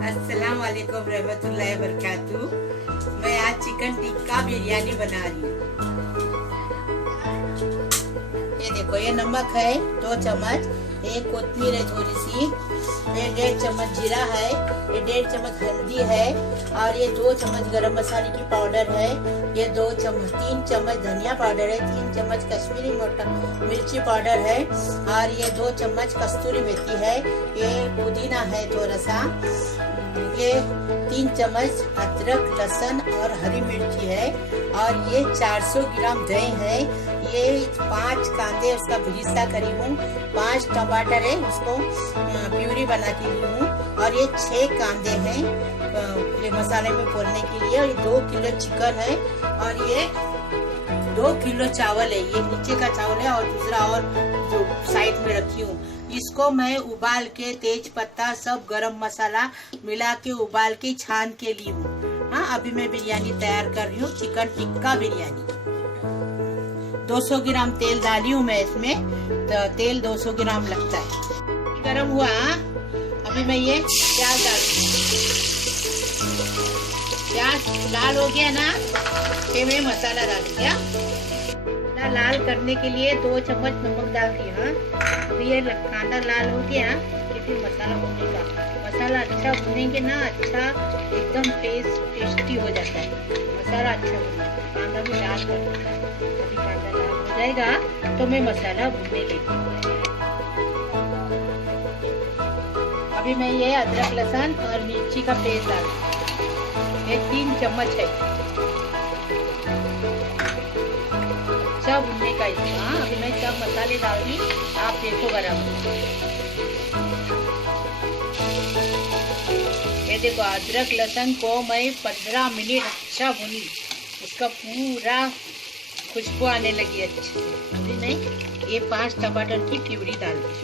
अस्सलाम वालेकुम रहमतुल्लाहि बरकातहू। मैं आज चिकन टिक्का बिरयानी बना रही हूँ। ये देखो, ये नमक है 2 चम्मच, एक कोतमीर है थोड़ी सी, ये 1.5 चम्मच जीरा है, ये 1.5 चम्मच हल्दी है, और ये 2 चम्मच गरम मसाले की पाउडर है, ये 3 चम्मच धनिया पाउडर है, 3 चम्मच कश्मीरी मिर्ची पाउडर है, और ये 2 चम्मच कस्तूरी मेथी है, ये पुदीना है थोड़ा सा, ये 3 चम्मच अदरक लहसुन और हरी मिर्ची है, और ये 400 ग्राम दही है, ये 5 कांदे उसका भुजिया करी हूँ, 5 टमाटर है उसको प्यूरी बना के ली हूँ, और ये 6 कांदे हैं ये मसाले में भूनने के लिए, और ये 2 किलो चिकन है, और ये 2 किलो चावल है, ये नीचे का चावल है, और दूसरा और जो साइड में रखी हूँ। इसको मैं उबाल के तेज पत्ता सब गरम मसाला मिला के उबाल के छान के ली हूँ। हाँ, अभी मैं बिरयानी तैयार कर रही हूँ, चिकन टिक्का बिरयानी। 200 ग्राम तेल डाली हूँ मैं इसमें, तो तेल 200 ग्राम लगता है। गरम हुआ, अभी मैं ये प्याज डाल दूँ। प्याज लाल हो गया ना, फिर मैं मसाला डाल दिया। लाल करने के लिए 2 चम्मच नमक डाल दिया। अभी ये कांदा लाल हो गया, फिर मसाला भूनेगा। मसाला अच्छा भुनेंगे ना, अच्छा एकदम टेस्टी हो जाता है। मसाला अच्छा भुनेगा, कांदा भी लाल कर देता है। अभी कांदा लाल हो जाएगा तो मैं मसाला भूनने लेगी। अभी मैं ये अदरक लहसुन और मिर्ची का पेस्ट डाल, ये 3 चम्मच है, सब भुनने का इसका। अभी मैं सब मसाले डाल दी, आप देखो बराबर। ये देखो, अदरक लहसुन को मैं 15 मिनट अच्छा भुनी, उसका पूरा खुशबू आने लगी अच्छे से। अभी मैं ये 5 टमाटर की प्यूरी डाल दी।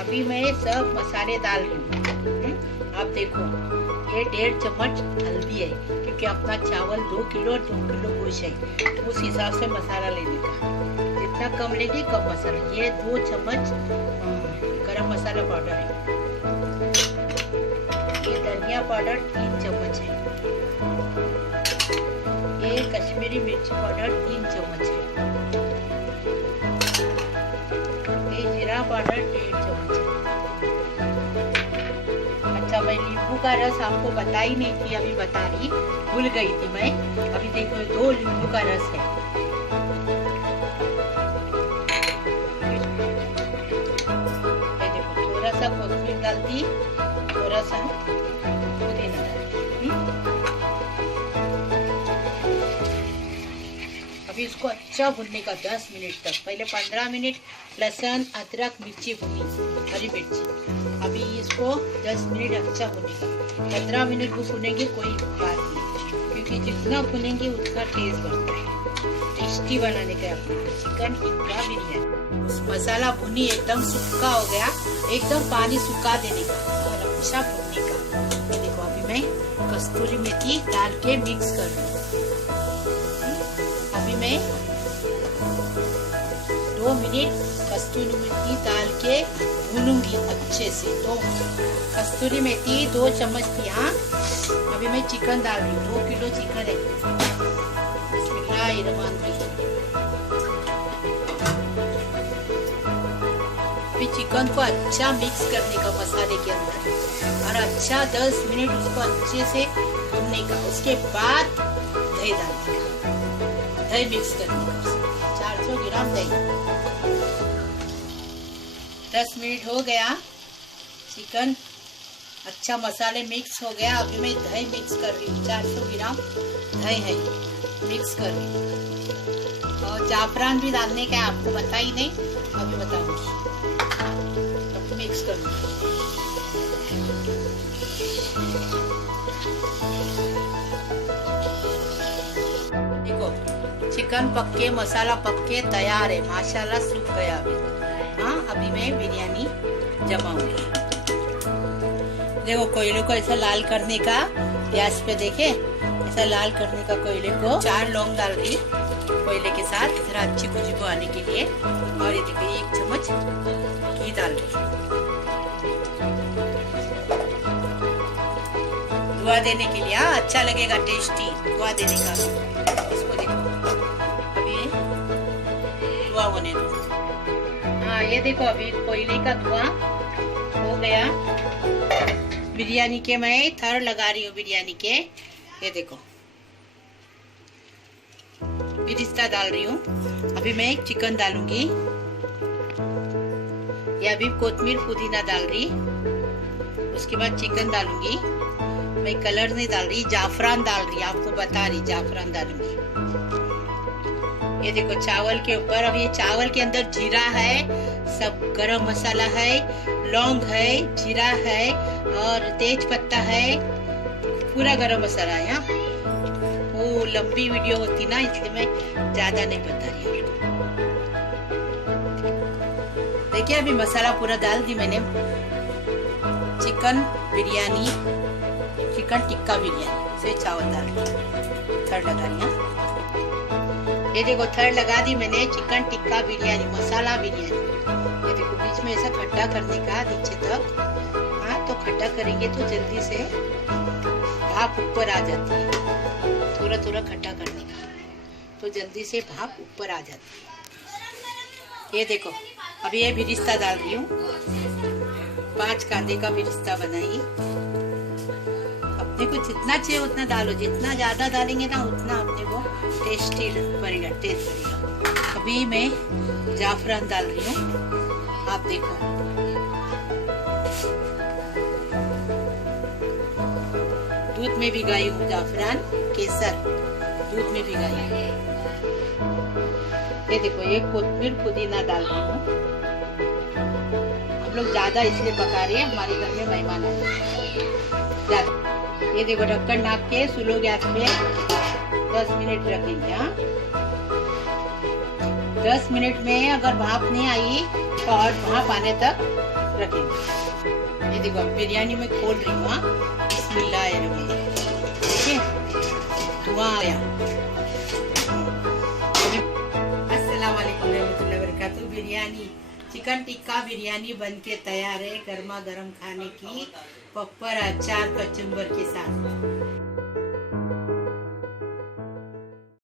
अभी मैं सब मसाले डाल रही हूँ। आप देखो, ये 1.5 चम्मच हल्दी है, क्योंकि अपना चावल 2 किलो गोश्त है, उस हिसाब से मसाला लेने का। जितना कम लेंगे कम मसाला। ये 2 चम्मच गरम मसाला पाउडर है, ये धनिया पाउडर 3 चम्मच है, ये कश्मीरी मिर्ची पाउडर 3 चम्मच है, ये जीरा पाउडर 1.5 चम्मच है। अच्छा, मैं नींबू का रस आपको बता ही नहीं थी, अभी बता रही, भूल गई थी मैं। अभी देखो, 2 नींबू का रस है। ये देखो, थोड़ा सा कोथिंबीर डाल दी, थोड़ा सा पुदीना डाल दी। अभी इसको अच्छा भुनने का 10 मिनट तक। पहले 15 मिनट लहसुन अदरक मिर्ची भुनी, हरी मिर्ची। अभी इसको 10 मिनट अच्छा भुनेगा। 15 भी भुनेंगे कोई बात नहीं, क्योंकि जितना भुनेंगे उतना टेस्ट बढ़ता है। टेस्टी बनाने का अपना चिकन टिक्का बिरयानी। मसाला भुनी एकदम सूखा हो गया, एकदम पानी सुखा देने का और अच्छा भुनने का। ये देखो, अभी मैं कस्तूरी मेथी डाल के मिक्स कर दूँ। अभी मैं 2 मिनट कस्तूरी मेथी डाल के भूनूंगी अच्छे से। तो कस्तूरी मेथी 2 चम्मच दिया। अभी मैं चिकन डाल रही हूँ, 2 किलो चिकन है। बिस्मिल्लाहिर्रहमानिर्रहीम। अभी चिकन को अच्छा मिक्स करने का मसाले के अंदर, और अच्छा 10 मिनट उसको अच्छे से भूनने का। उसके बाद दही डालने का, दही मिक्स करने का, 400 ग्राम दही। 10 मिनट हो गया, चिकन अच्छा मसाले मिक्स हो गया। अभी मैं दही मिक्स कर रही हूँ, 400 ग्राम दही है, मिक्स कर रही हूँ। और जाफरान भी डालने का है, आपको बता ही नहीं, अभी बताऊंगी। अब मिक्स कर लूँ। देखो, चिकन पक्के मसाला पक्के तैयार है, माशाल्लाह सूख गया अभी। हाँ, अभी मैं बिरयानी जमाऊंगी। देखो, कोयले को ऐसा लाल करने का, गैस पे देखे ऐसा लाल करने का कोयले को। 4 लौंग डाल दी कोयले के साथ, जरा अच्छी खुशबू आने के लिए। और ये देखिए, 1 चम्मच घी डाल दी। धुआं देने के लिए। हाँ, अच्छा लगेगा, टेस्टी धुआं देने का। इसको देखो, अभी धुआं होने दो। हाँ, ये देखो अभी कोयले का धुआं हो गया। बिरयानी के मैं थर लगा रही हूँ बिरयानी के। ये देखो बिरिस्ता डाल रही हूँ। अभी मैं चिकन डालूंगी। ये अभी कोतमीर पुदीना डाल रही, उसके बाद चिकन डालूंगी। मैं कलर नहीं डाल रही, जाफरान डाल रही, आपको बता रही जाफरान डालूंगी। ये देखो चावल के ऊपर। अब ये चावल के अंदर जीरा है, सब गरम मसाला है, लौंग है, जीरा है और तेज पत्ता है, पूरा गरम मसाला है। यहाँ वो लंबी वीडियो होती ना, इसलिए मैं ज्यादा नहीं बता रही। देखिए अभी मसाला पूरा डाल दी मैंने। चिकन बिरयानी, चिकन टिक्का बिरयानी से चावल डाल थर लगा रही। ये देखो थर लगा दी मैंने, चिकन टिक्का बिरयानी, मसाला बिरयानी। ये देखो बीच में ऐसा खट्टा करने का नीचे तक। हाँ, तो खट्टा करेंगे तो जल्दी से भाप ऊपर आ जाती है। थोड़ा थोड़ा खट्टा करने का तो जल्दी से भाप ऊपर आ जाती है। ये देखो अभी ये बिरिस्ता डाल रही हूँ। 5 कांदे का बिरिस्ता बनाई। अपने को जितना चाहिए उतना डालो, जितना ज्यादा डालेंगे ना उतना अपने को टेस्टी बनेगा, टेस्ट बनेगा। अभी मैं जाफरान डाल रही हूँ, आप देखो। दूध में भिगाई हूँ जाफरान, केसर दूध में भिगाई हूँ। ये देखो एक कोतमीर पुदीना डाल रही हूँ। हम लोग ज्यादा इसलिए पका रहे हैं, हमारे घर में मेहमान आए ज्यादा। ये देखो ढक्कन ढाक के स्लो गैस पे 10 मिनट रखेंगे। हाँ, 10 मिनट में अगर भाप नहीं आई तो और भाप आने तक रखेंगे। ये देखो बिरयानी में खोल रही हूँ। हाँ, बिस्मिल्लाहिर्रहमानिर्रहीम। देखिए धुआं आया। अस्सलाम वालेकुम रहमतुल्लाहि व बरकातहू। बिरयानी, चिकन टिक्का बिरयानी बनके तैयार है, गर्मा गर्म खाने की, पप्पर अचार कचुम्बर के साथ।